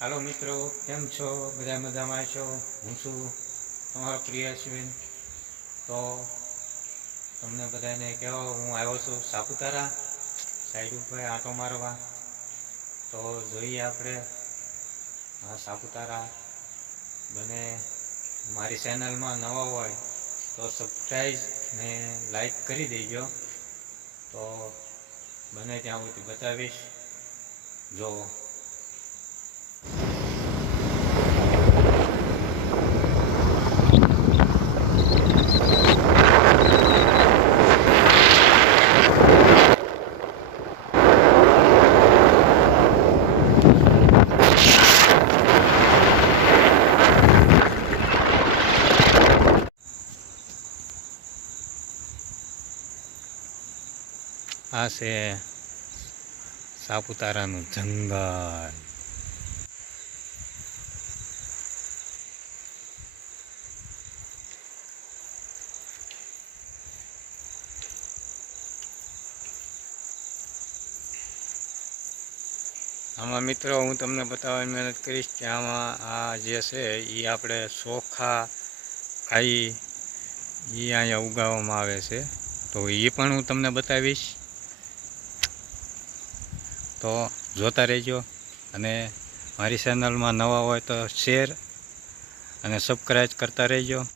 હાલો મિત્રો, કેમ છો? બધા મજામાં છો? હું છું તમારો પ્રિય અશ્વિન. તો તમને બધાને કહેવા, હું આવ્યો છું સાપુતારા, સાઈડ ઉપર આંટો મારવા. તો જોઈએ આપણે આ સાપુતારા બને મારી ચેનલમાં નવા હોય તો સબસ્ક્રાઈબ ને લાઈક કરી દેજો. તો બને ત્યાં હું બતાવીશ. જો આ છે સાપુતારાનું જંગલ. આમાં મિત્રો, હું તમને બતાવવાની મહેનત કરીશ કે આમાં આ જે છે એ આપણે ચોખા ખાઈ એ અહીંયા ઉગાવવામાં આવે છે. તો એ પણ હું તમને બતાવીશ. તો જોતા રહેજો. અને મારી ચેનલમાં નવા હોય તો શેર અને સબસ્ક્રાઈબ કરતા રહેજો.